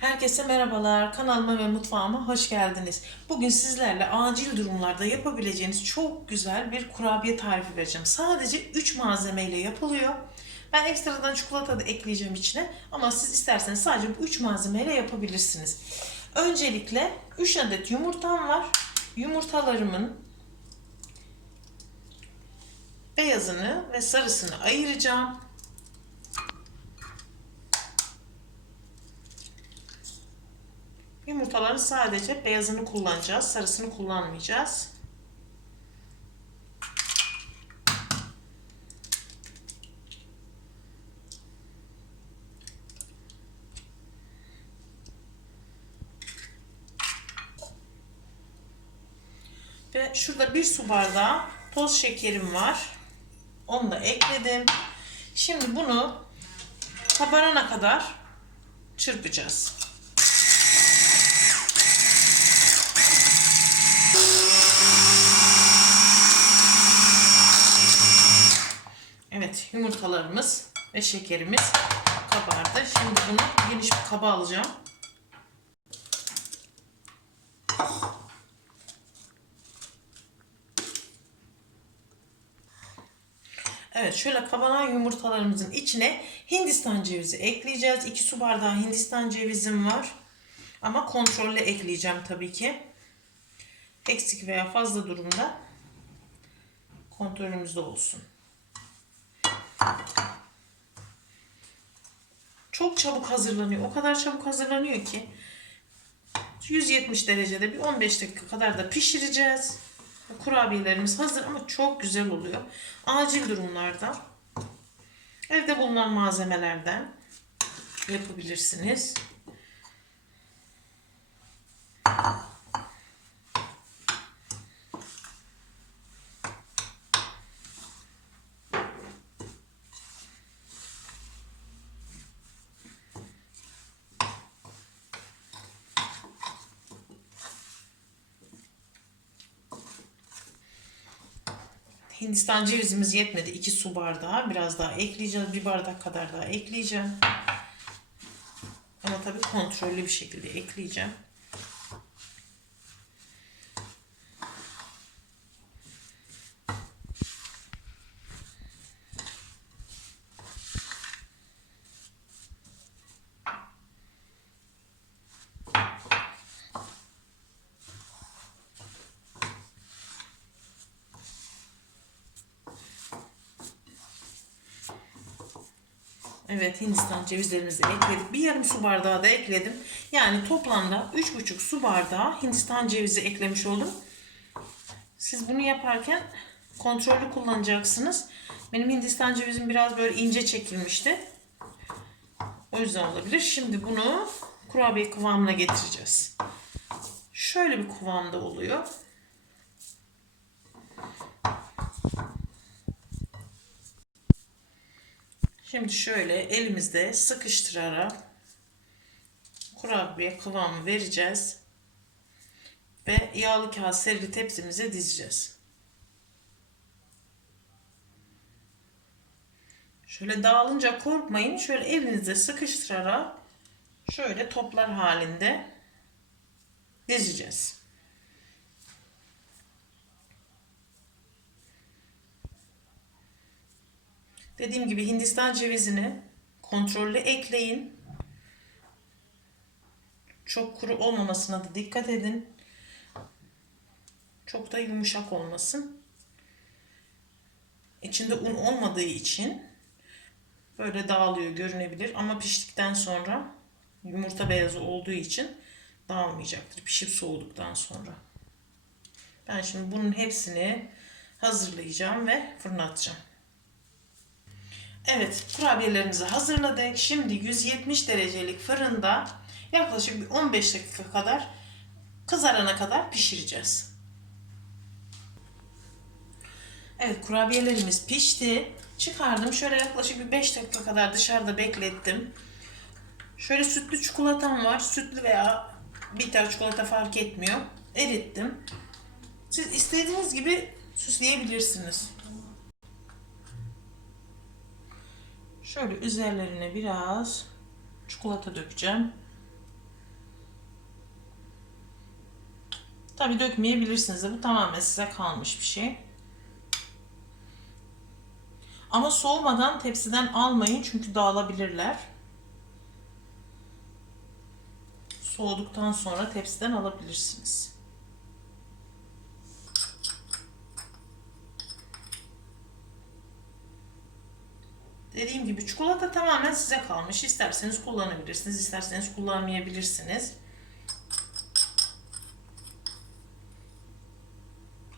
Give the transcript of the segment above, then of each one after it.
Herkese merhabalar. Kanalıma ve mutfağıma hoş geldiniz. Bugün sizlerle acil durumlarda yapabileceğiniz çok güzel bir kurabiye tarifi vereceğim. Sadece 3 malzemeyle yapılıyor. Ben ekstradan çikolata da ekleyeceğim içine ama siz isterseniz sadece bu 3 malzemeyle yapabilirsiniz. Öncelikle 3 adet yumurtam var. Yumurtalarımın beyazını ve sarısını ayıracağım. Yumurtaların sadece beyazını kullanacağız. Sarısını kullanmayacağız. Ve şurada bir su bardağı toz şekerim var. Onu da ekledim. Şimdi bunu kabarana kadar çırpacağız. Evet yumurtalarımız ve şekerimiz kabardı. Şimdi bunu geniş bir kaba alacağım. Evet şöyle kabaran yumurtalarımızın içine Hindistan cevizi ekleyeceğiz. 2 su bardağı Hindistan cevizim var. Ama kontrollü ekleyeceğim tabii ki. Eksik veya fazla durumda kontrolümüzde olsun. Çok çabuk hazırlanıyor. O kadar çabuk hazırlanıyor ki 170 derecede bir 15 dakika kadar da pişireceğiz. Kurabiyelerimiz hazır ama çok güzel oluyor. Acil durumlarda evde bulunan malzemelerden yapabilirsiniz. Hindistan cevizimiz yetmedi. 2 su bardağı. Biraz daha ekleyeceğiz. Bir bardak kadar daha ekleyeceğim. Ama tabii kontrollü bir şekilde ekleyeceğim. Evet Hindistan cevizlerimizi ekledik. Bir yarım su bardağı da ekledim. Yani toplamda 3,5 su bardağı Hindistan cevizi eklemiş oldum. Siz bunu yaparken kontrollü kullanacaksınız. Benim Hindistan cevizim biraz böyle ince çekilmişti. O yüzden olabilir. Şimdi bunu kurabiye kıvamına getireceğiz. Şöyle bir kıvamda oluyor. Şimdi şöyle elimizde sıkıştırarak kurabiye kıvamı vereceğiz. Ve yağlı kağıt serili tepsimize dizeceğiz. Şöyle dağılınca korkmayın. Şöyle elinizde sıkıştırarak şöyle toplar halinde dizeceğiz. Dediğim gibi Hindistan cevizini kontrollü ekleyin. Çok kuru olmamasına da dikkat edin. Çok da yumuşak olmasın. İçinde un olmadığı için böyle dağılıyor görünebilir ama piştikten sonra yumurta beyazı olduğu için dağılmayacaktır pişip soğuduktan sonra. Ben şimdi bunun hepsini hazırlayacağım ve fırına atacağım. Evet kurabiyelerimizi hazırladık. Şimdi 170 derecelik fırında yaklaşık bir 15 dakika kadar kızarana kadar pişireceğiz. Evet kurabiyelerimiz pişti. Çıkardım. Şöyle yaklaşık bir 5 dakika kadar dışarıda beklettim. Şöyle sütlü çikolatam var. Sütlü veya bitter çikolata fark etmiyor. Erittim. Siz istediğiniz gibi süsleyebilirsiniz. Şöyle üzerlerine biraz çikolata dökeceğim. Tabi dökmeyebilirsiniz de bu tamamen size kalmış bir şey. Ama soğumadan tepsiden almayın çünkü dağılabilirler. Soğuduktan sonra tepsiden alabilirsiniz. Dediğim gibi çikolata tamamen size kalmış. İsterseniz kullanabilirsiniz, isterseniz kullanmayabilirsiniz.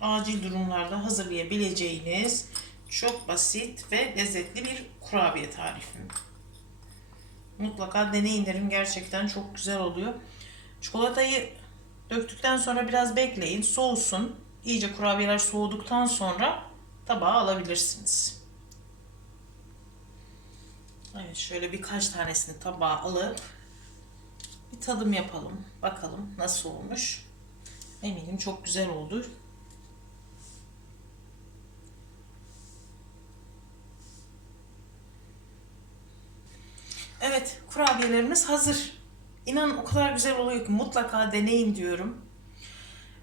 Acil durumlarda hazırlayabileceğiniz çok basit ve lezzetli bir kurabiye tarifi. Mutlaka deneyin derim. Gerçekten çok güzel oluyor. Çikolatayı döktükten sonra biraz bekleyin. Soğusun. İyice kurabiyeler soğuduktan sonra tabağa alabilirsiniz. Evet şöyle birkaç tanesini tabağa alıp bir tadım yapalım. Bakalım nasıl olmuş. Eminim çok güzel oldu. Evet, kurabiyelerimiz hazır. İnanın o kadar güzel oluyor ki mutlaka deneyin diyorum.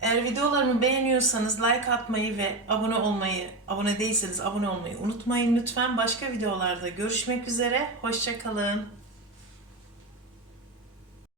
Eğer videolarımı beğeniyorsanız like atmayı ve abone olmayı, abone değilseniz abone olmayı unutmayın lütfen. Başka videolarda görüşmek üzere. Hoşçakalın.